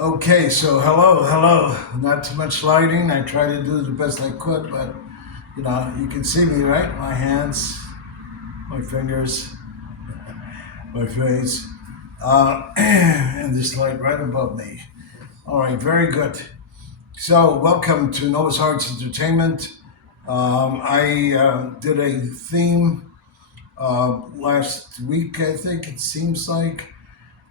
Okay, so hello. Not too much lighting. I tried to do the best I could, but you can see me, right? My hands, my fingers, my face, and this light right above me. All right, very good. So, welcome to Noah's Arts Entertainment. I did a theme last week, I think it seems like,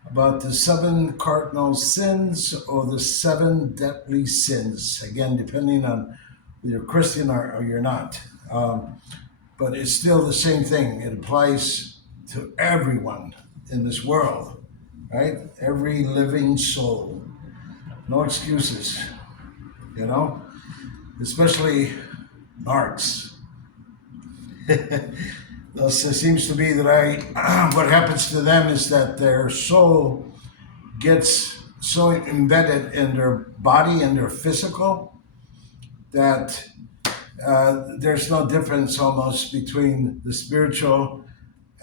about the seven cardinal sins or the seven deadly sins. Again, depending on whether you're Christian or you're not. But it's still the same thing. It applies to everyone in this world, right? Every living soul. No excuses, you know? Especially narcs. Thus, it seems to be that what happens to them is that their soul gets so embedded in their body and their physical that there's no difference almost between the spiritual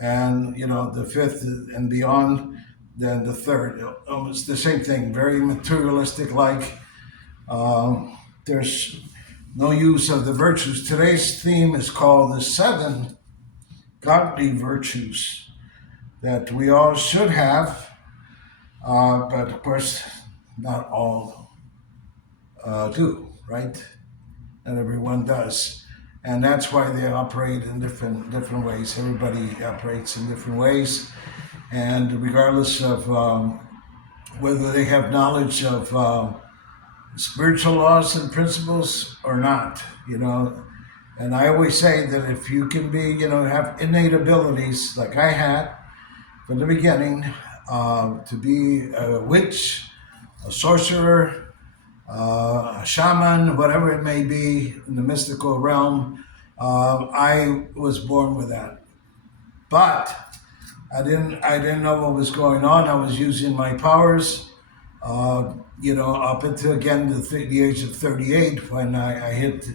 and the fifth and beyond than the third. Almost the same thing, very materialistic like. There's no use of the virtues. Today's theme is called the seven godly virtues that we all should have, but of course, not all do, right? Not everyone does. And that's why they operate in different ways. Everybody operates in different ways. And regardless of whether they have knowledge of spiritual laws and principles or not, And I always say that if you can be, have innate abilities like I had from the beginning, to be a witch, a sorcerer, a shaman, whatever it may be in the mystical realm, I was born with that. But I didn't know what was going on. I was using my powers, up until again the age of 38 when I hit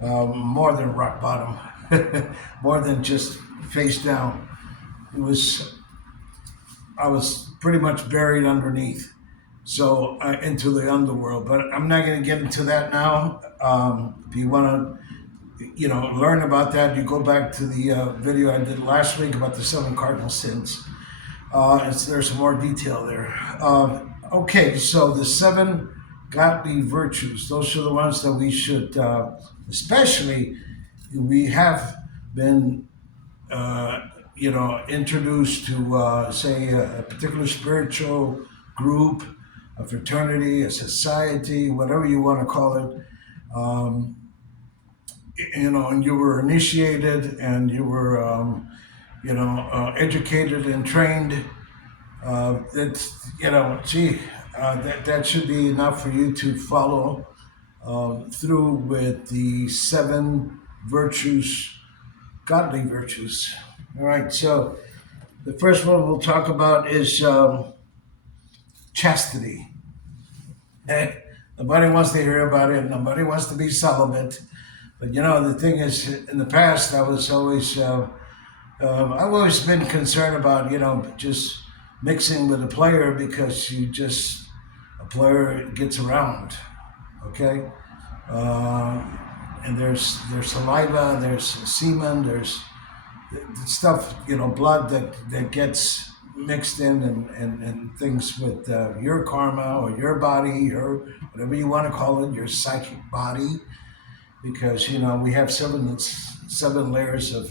more than rock bottom, more than just face down. It was I was pretty much buried underneath, so into the underworld. But I'm not going to get into that now. If you want to, learn about that, you go back to the video I did last week about the seven cardinal sins. There's some more detail there. Okay, so the seven godly virtues; those are the ones that we should, especially, we have been introduced to, say, a particular spiritual group, a fraternity, a society, whatever you want to call it, and you were initiated and you were, educated and trained. It's, that should be enough for you to follow through with the seven virtues, godly virtues. All right, so the first one we'll talk about is chastity. Nobody wants to hear about it. Nobody wants to be celibate. But the thing is, in the past, I've always been concerned about just mixing with a player because a player gets around, okay? And there's saliva, there's semen, there's the stuff, blood that gets mixed in and things with your karma or your body, your whatever you want to call it, your psychic body, because we have seven layers of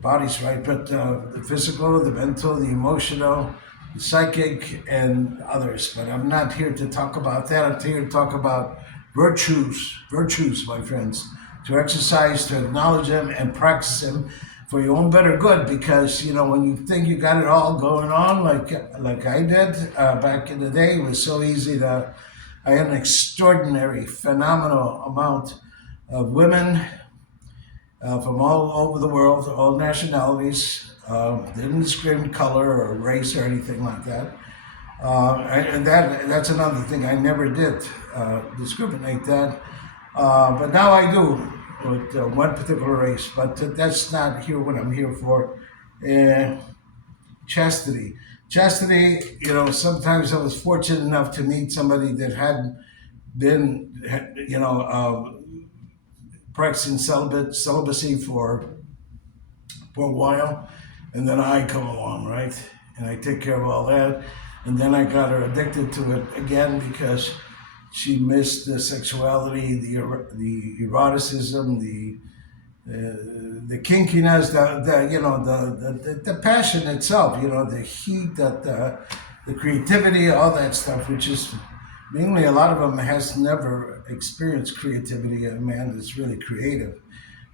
bodies, right? But the physical, the mental, the emotional, the psychic, and others. But I'm not here to talk about that. I'm here to talk about virtues, my friends, to exercise, to acknowledge them, and practice them for your own better good. Because when you think you got it all going on, like I did back in the day, it was so easy to. I had an extraordinary, phenomenal amount of women from all over the world, all nationalities. Didn't discriminate color or race or anything like that. And that's another thing I never did discriminate that. But now I do with one particular race. But that's not here what I'm here for. Chastity. Chastity, sometimes I was fortunate enough to meet somebody that had been, practicing celibacy for a while, and then I come along, right? And I take care of all that. And then I got her addicted to it again because she missed the sexuality, the eroticism, the kinkiness, the passion itself, the heat, that the creativity, all that stuff, which is mainly a lot of them has never experienced creativity. A man that's really creative.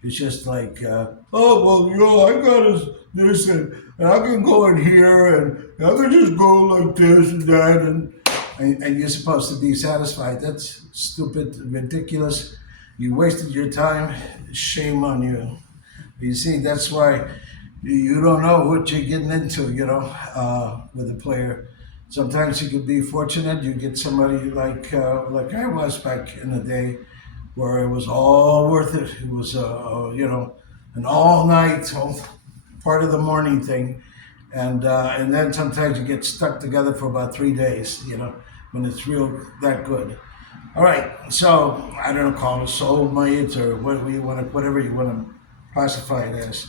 It's just like, oh well, I got this, and I can go in here, and I can just go like this and that, and you're supposed to be satisfied. That's stupid, ridiculous. You wasted your time. Shame on you. You see, that's why you don't know what you're getting into, with a player. Sometimes you could be fortunate. You get somebody like I was back in the day, where it was all worth it. It was, an all night, all part of the morning thing, and then sometimes you get stuck together for about 3 days, when it's real that good. All right, so I don't know, call it soulmates or whatever you want to classify it as.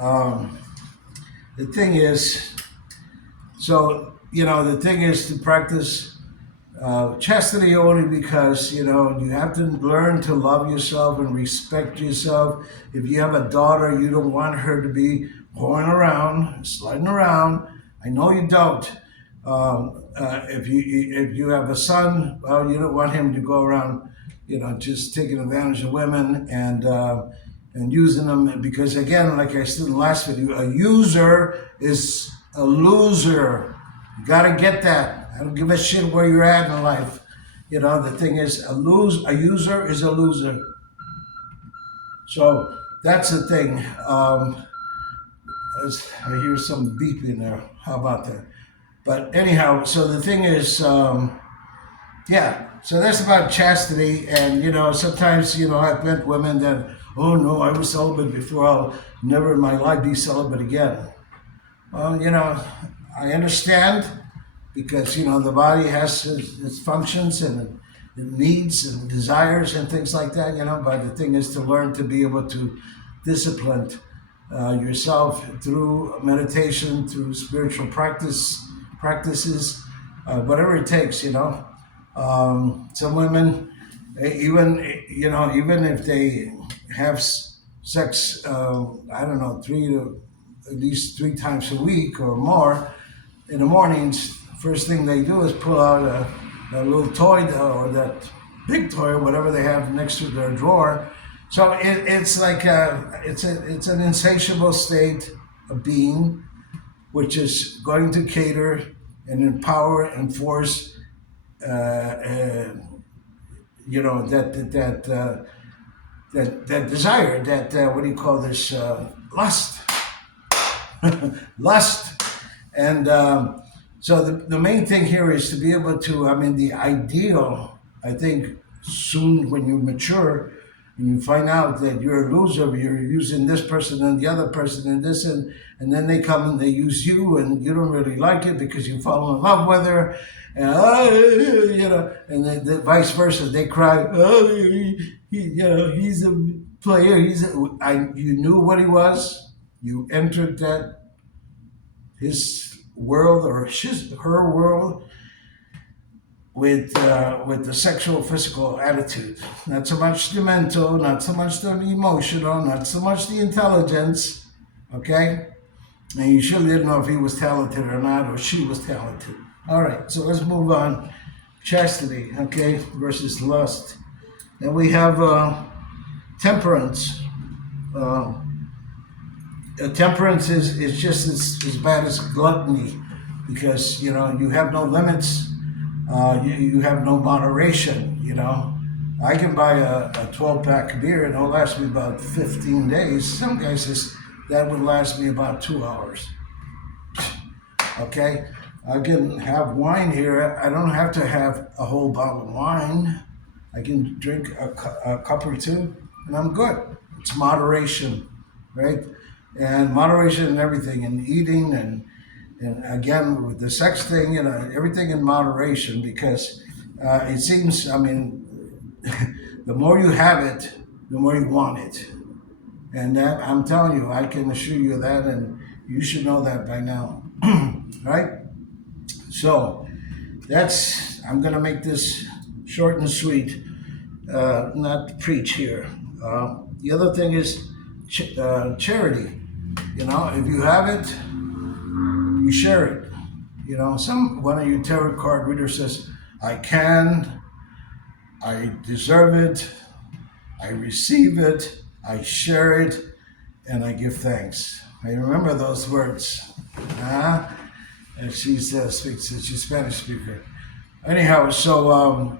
Um, the thing is, the thing is to practice chastity only because you have to learn to love yourself and respect yourself. If you have a daughter, you don't want her to be going around, sliding around. I know you don't. If you have a son, well, you don't want him to go around, just taking advantage of women and using them, because again, like I said in the last video, a user is a loser. You gotta get that. I don't give a shit where you're at in life. The thing is, a user is a loser. So that's the thing. I hear some beeping there. How about that? But anyhow, so the thing is, yeah. So that's about chastity, and sometimes I've met women that, oh no, I was celibate before. I'll never in my life be celibate again. Well, I understand, because the body has its functions and it needs and desires and things like that. But the thing is to learn to be able to discipline yourself through meditation, through spiritual practices, whatever it takes. Some women, even if they have sex, I don't know, at least 3 times a week or more, in the mornings, first thing they do is pull out a little toy, or that big toy, or whatever they have next to their drawer. So it's like it's an insatiable state of being, which is going to cater and empower and force, that desire, that what do you call this, lust, lust, and so the main thing here is to be able to, the ideal, I think, soon when you mature and you find out that you're a loser, you're using this person and the other person and this, and then they come and they use you, and you don't really like it because you fall in love with her, and and then the vice versa. They cry, oh, he's a player. You knew what he was. You entered his world, or her world, with the sexual physical attitude. Not so much the mental, not so much the emotional, not so much the intelligence. Okay, and you surely didn't know if he was talented or not, or she was talented. All right, so let's move on. Chastity, okay, versus lust. Then we have temperance. Temperance is just as bad as gluttony, because you have no limits. You have no moderation. I can buy a 12-pack of beer and it'll last me about 15 days. Some guys says that would last me about 2 hours. Okay, I can have wine here. I don't have to have a whole bottle of wine. I can drink a cup or two and I'm good. It's moderation, right? And moderation in everything, in eating, and And again, with the sex thing, everything in moderation, because it seems, I mean, the more you have it, the more you want it. And that, I'm telling you, I can assure you that, and you should know that by now. Right? So, I'm going to make this short and sweet, not preach here. The other thing is charity. If you have it, you share it. One of you tarot card readers says, I can, I deserve it, I receive it, I share it, and I give thanks. I remember those words. And she's she's a Spanish speaker. Anyhow, so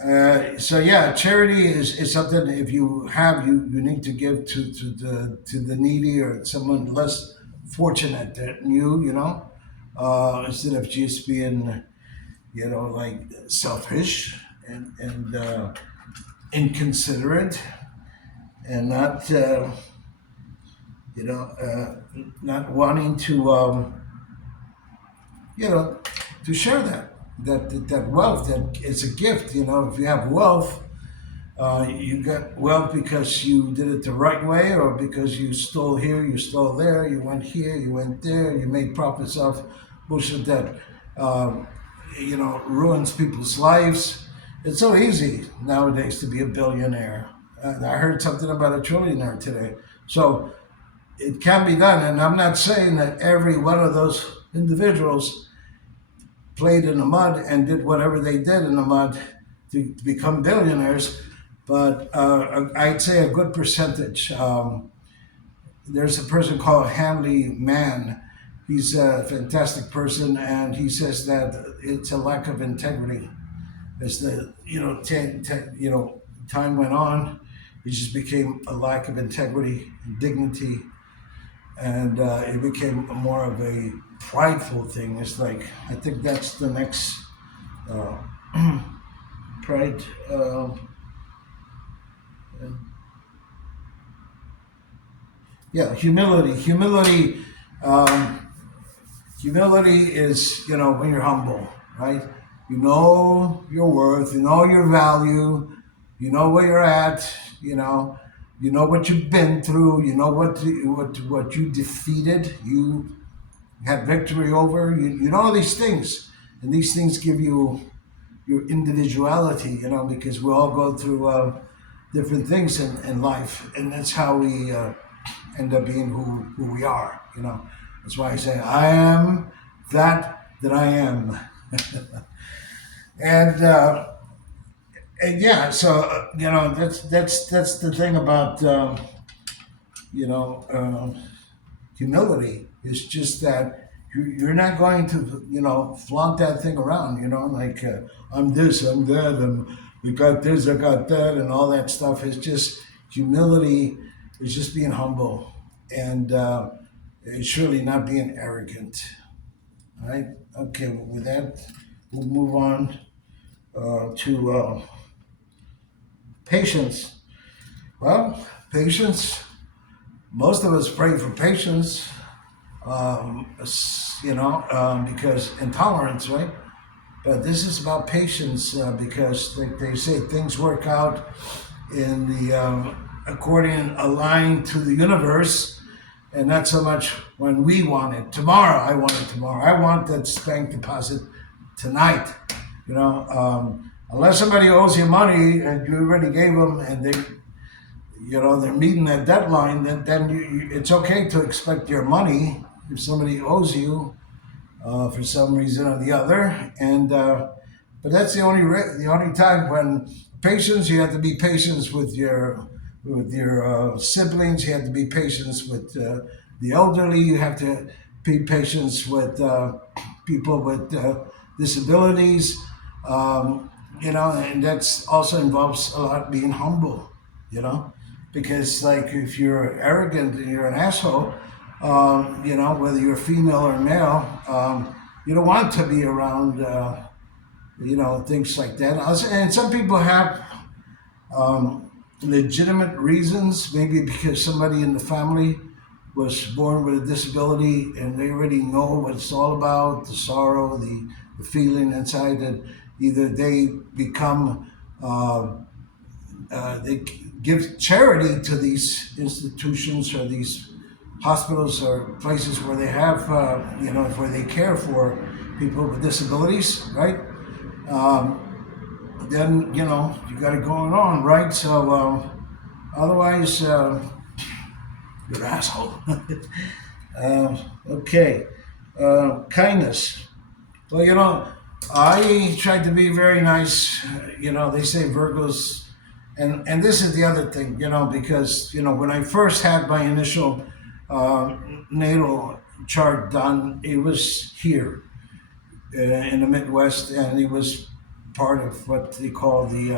yeah, charity is something. If you have, you need to give to the needy or someone less fortunate than you. Instead of just being like selfish and inconsiderate and not wanting to share that wealth. That it's a gift. If you have wealth, you got wealth because you did it the right way, or because you stole here, you stole there, you went here, you went there, you made profits off bullshit that ruins people's lives. It's so easy nowadays to be a billionaire. I heard something about a trillionaire today. So it can be done, and I'm not saying that every one of those individuals played in the mud and did whatever they did in the mud to become billionaires, but I'd say a good percentage. There's a person called Hanley Mann. He's a fantastic person, and he says that it's a lack of integrity. As time went on, it just became a lack of integrity and dignity, and it became more of a prideful thing. It's like, I think that's the next uh, pride. Yeah, humility. Humility is when you're humble, right? You know your worth. You know your value. You know where you're at. You know what you've been through. You know what you defeated. You had victory over. You know these things, and these things give you your individuality. Because we all go through different things in life, and that's how we end up being who we are. That's why I say I am that I am. and and yeah, so that's the thing about humility. It's just that you're not going to flaunt that thing around. Like I'm this, I'm that, we got this, I got that, and all that stuff. It's just humility. Is just being humble, and it's surely not being arrogant. All right. Okay. Well, with that, we'll move on to patience. Well, patience. Most of us pray for patience, because intolerance, right? But this is about patience because they say things work out in the accordion aligned to the universe, and not so much when we want it. Tomorrow, I want it tomorrow. I want that bank deposit tonight. Unless somebody owes you money and you already gave them, and they're meeting that deadline, then it's okay to expect your money if somebody owes you for some reason or the other. And but that's the only time when patience. You have to be patient with your siblings. You have to be patient with the elderly. You have to be patient with people with disabilities. And that's also involves a lot being humble. Because like if you're arrogant and you're an asshole, whether you're female or male, you don't want to be around, things like that. And some people have legitimate reasons, maybe because somebody in the family was born with a disability and they already know what it's all about, the sorrow, the feeling inside, that either they become, they give charity to these institutions or these hospitals or places where they have, where they care for people with disabilities, right? Um, then, you got it going on, right? So, otherwise, you're an asshole. Okay. Kindness. Well, I tried to be very nice. They say Virgos, and this is the other thing, because, when I first had my initial uh, natal chart done, it was here in the Midwest, and it was part of what they call the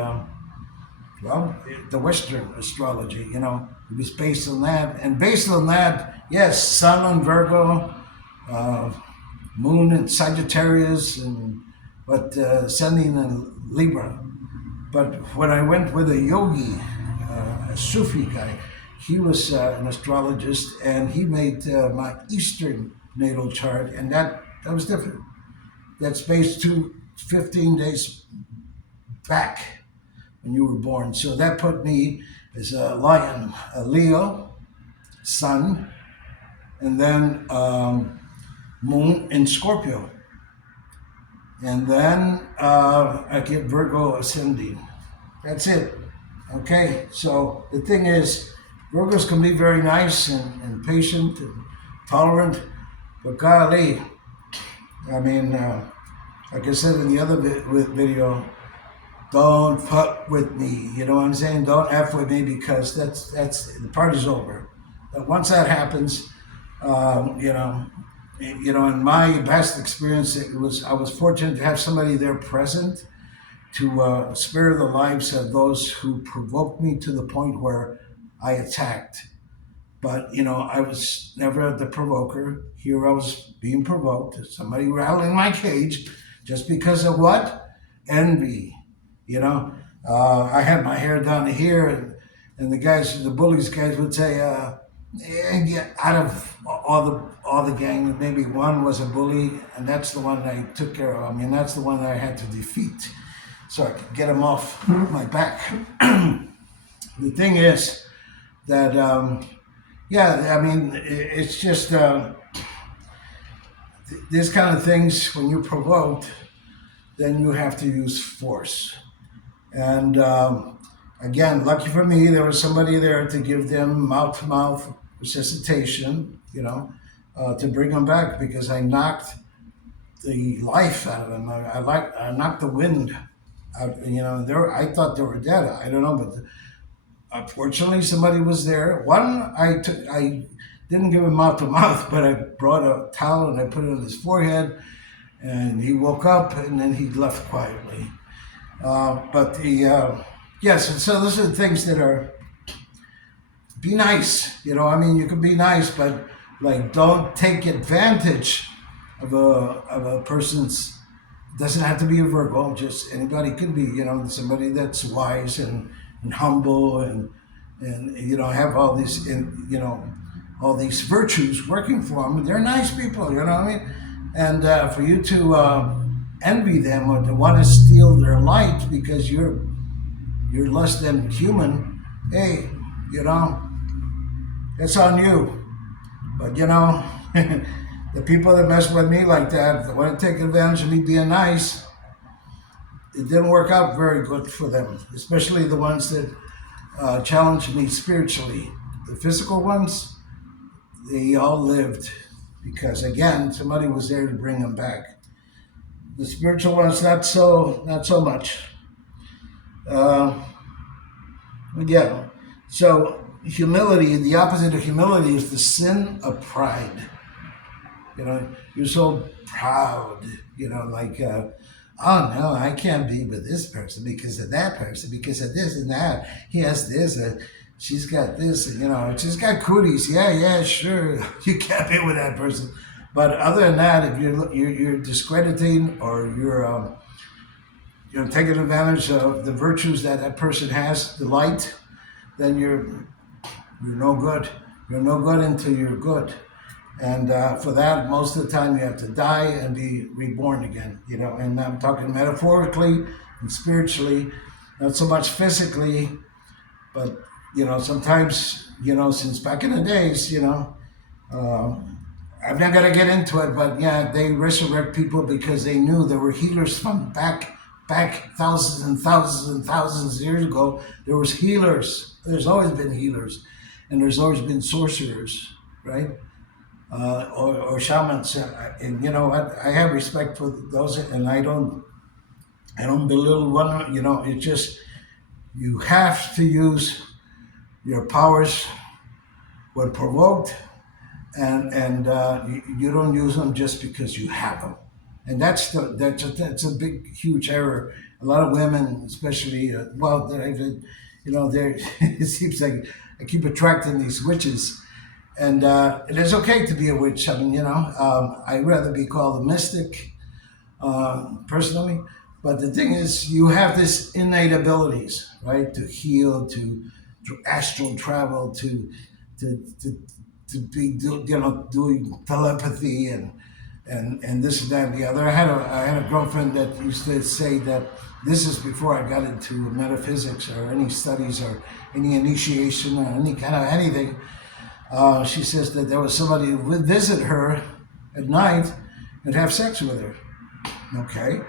Western astrology. It was based on that, and based on that, yes, Sun on Virgo, uh, Moon in Sagittarius, and but Ascending in Libra. But when I went with a yogi, a Sufi guy, he was an astrologist, and he made my Eastern natal chart, and that was different. That's based to 15 days back when you were born. So that put me as a lion, a Leo, Sun, and then Moon in Scorpio. And then I get Virgo ascending. That's it. Okay, so the thing is, Virgos can be very nice and patient and tolerant, but golly, I mean, like I said in the other video, don't fuck with me. You know what I'm saying? Don't F with me, because that's the party's over. But once that happens, in my best experience, I was fortunate to have somebody there present to spare the lives of those who provoked me to the point where I attacked. But I was never the provoker. Here I was being provoked. Somebody rattling my cage, just because of what? Envy. I had my hair down to here, and the bullies guys would say, yeah, out of all the gang, maybe one was a bully, and that's the one I took care of. I mean, that's the one that I had to defeat, so I could get him off my back. The thing is that, it's just these kind of things. When you're provoked, then you have to use force. And again, lucky for me, there was somebody there to give them mouth-to-mouth resuscitation, to bring them back, because I knocked the life out of them. I knocked the wind out. I thought they were dead. I don't know, but unfortunately, somebody was there. One, I didn't give him mouth-to-mouth, but I brought a towel and I put it on his forehead, and he woke up, and then he left quietly. Yes, so those are the things that are, be nice. You can be nice, but don't take advantage of a person's. Doesn't have to be a Virgo. Just anybody could be. Somebody that's wise and humble and have all these all these virtues working for them. They're nice people. You know what I mean? And for you to envy them or to want to steal their light because you're less than human, hey, it's on you. But the people that mess with me like that want to take advantage of me being nice, it didn't work out very good for them, especially the ones that challenged me spiritually. The physical ones, they all lived because, again, somebody was there to bring them back. The spiritual ones, not so much. So humility, the opposite of humility is the sin of pride. You're so proud, oh no, I can't be with this person because of that person, because of this and that. He has this, she's got this, she's got cooties. Yeah, sure, you can't be with that person. But other than that, if you're discrediting or you're taking advantage of the virtues that person has, the light, then you're no good. You're no good until you're good. And for that, most of the time, you have to die and be reborn again. And I'm talking metaphorically and spiritually, not so much physically, but sometimes since back in the days, uh, I'm not gonna get into it, but yeah, they resurrect people because they knew there were healers from back thousands and thousands and thousands of years ago. There was healers. There's always been healers, and there's always been sorcerers, right? Or shamans. And I have respect for those, and I don't belittle one. It's just you have to use your powers when provoked, and you don't use them just because you have them. And that's a big huge error. A lot of women, especially, they're it seems like I keep attracting these witches, and it is okay to be a witch. I mean, I'd rather be called a mystic, personally. But the thing is, you have this innate abilities, right, to heal, to astral travel, to be doing telepathy and this and that and the other. I had a girlfriend that used to say that this is before I got into metaphysics or any studies or any initiation or any kind of anything. She says that there was somebody who would visit her at night and have sex with her. Okay.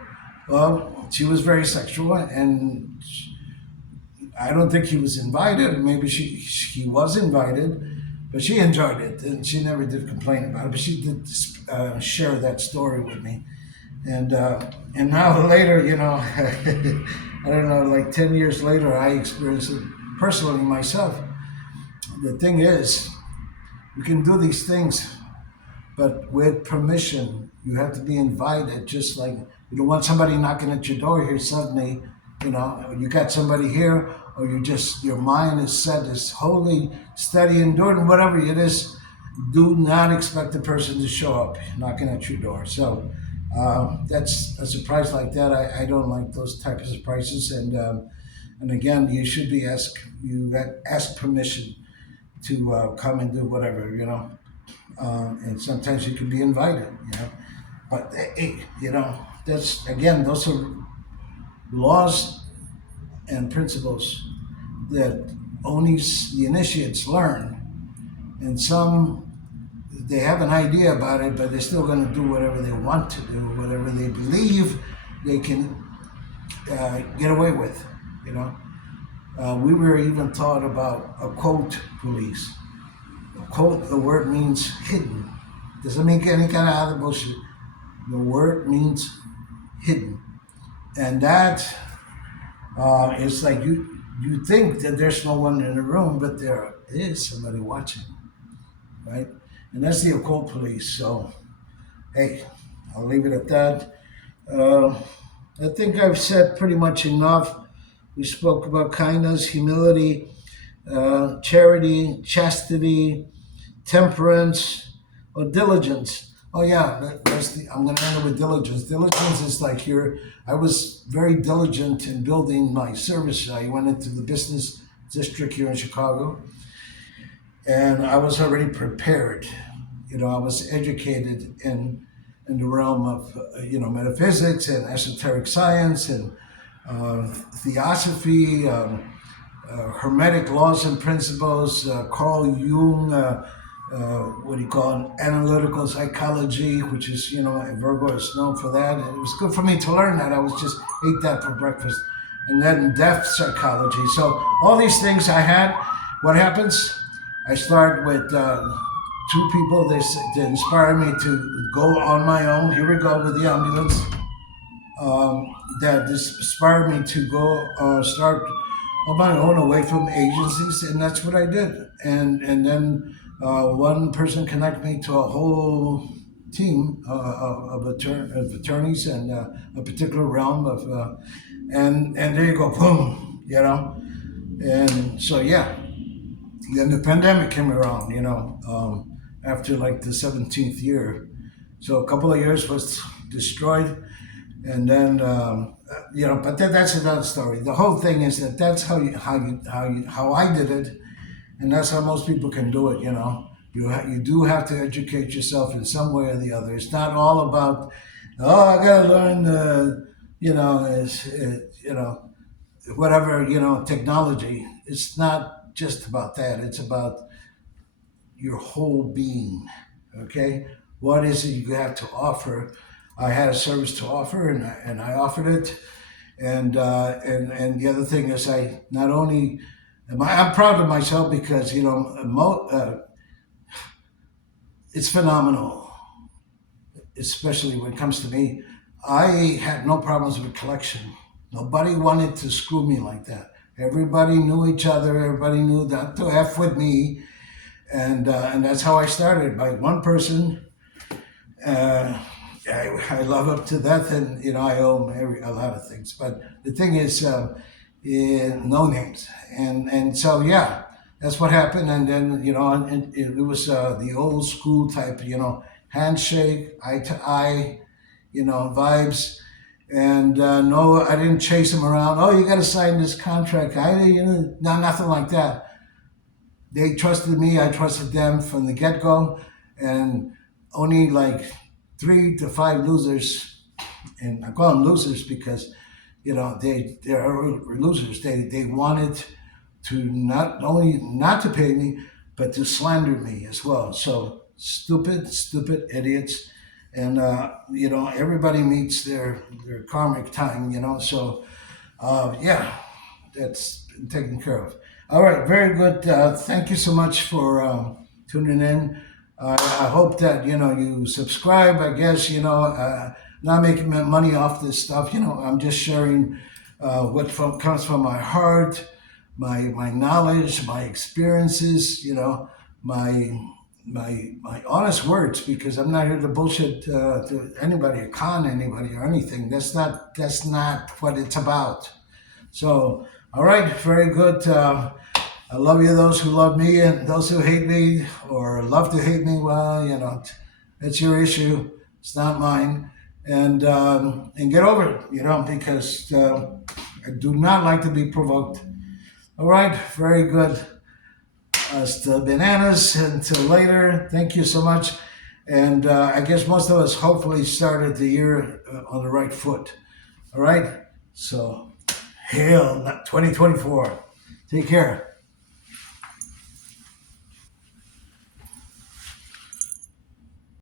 Well, she was very sexual, and I don't think he was invited. Maybe he was invited, but she enjoyed it, and she never did complain about it. But she did share that story with me, and now later, I don't know, like 10 years later, I experienced it personally myself. The thing is, you can do these things, but with permission. You have to be invited, just like you don't want somebody knocking at your door here suddenly. You got somebody here, or your mind is set, is wholly steady and doing whatever it is. Do not expect the person to show up knocking at your door. So that's a surprise like that. I don't like those types of surprises, and again, you should be ask permission to come and do whatever. And sometimes you can be invited. But that's again, those are laws and principles that only the initiates learn, and some they have an idea about it, but they're still going to do whatever they want to do, whatever they believe they can get away with. We were even taught about occult police. Occult, the word means hidden. Doesn't mean any kind of other bullshit. The word means hidden, and that is like you think that there's no one in the room, but there is somebody watching, right? And that's the occult police. So, hey, I'll leave it at that. I think I've said pretty much enough. We spoke about kindness, humility, charity, chastity, temperance, or diligence. Oh yeah, I'm going to end it with diligence. Diligence is like I was very diligent in building my service. I went into the business district here in Chicago, and I was already prepared. I was educated in the realm of metaphysics and esoteric science and theosophy, hermetic laws and principles, Carl Jung, what do you call it, analytical psychology, which is, Virgo is known for that. And it was good for me to learn that. I was just ate that for breakfast. And then death psychology. So all these things I had. What happens? I start with two people that inspire me to go on my own. Here we go with the ambulance. That inspired me to go start on my own away from agencies, and that's what I did. And then one person connected me to a whole team of attorneys and a particular realm of, and there you go, boom, And so yeah, then the pandemic came around, after like the 17th year. So a couple of years was destroyed, and then but that's another story. The whole thing is that's how I did it, and that's how most people can do it. You do have to educate yourself in some way or the other. It's not all about, oh, I gotta learn whatever, technology. It's not just about that. It's about your whole being. Okay, what is it you have to offer? I had a service to offer, and I offered it. And the other thing is, I not only I'm proud of myself because it's phenomenal, especially when it comes to me. I had no problems with collection. Nobody wanted to screw me like that. Everybody knew each other. Everybody knew not to f with me, and that's how I started, by one person. Uh, I love him to death, and I owe him a lot of things. But the thing is, no names, and so yeah, that's what happened. And then and it was the old school type, handshake, eye to eye, vibes. And no, I didn't chase him around. Oh, you got to sign this contract. No, nothing like that. They trusted me. I trusted them from the get go, and only like 3 to 5 losers, and I call them losers because they're losers. They wanted to not only not to pay me, but to slander me as well. So stupid idiots, and everybody meets their karmic time. So yeah, that's been taken care of. All right, very good. Thank you so much for tuning in. I hope that you subscribe. I guess not making money off this stuff. I'm just sharing comes from my heart, my knowledge, my experiences. My honest words, because I'm not here to bullshit to anybody or con anybody or anything. That's not what it's about. So, all right, very good. I love you, those who love me, and those who hate me or love to hate me. Well, it's your issue. It's not mine. And get over it, because I do not like to be provoked. All right, very good. Still bananas. Until later. Thank you so much. And I guess most of us hopefully started the year on the right foot. All right. So, hail 2024. Take care.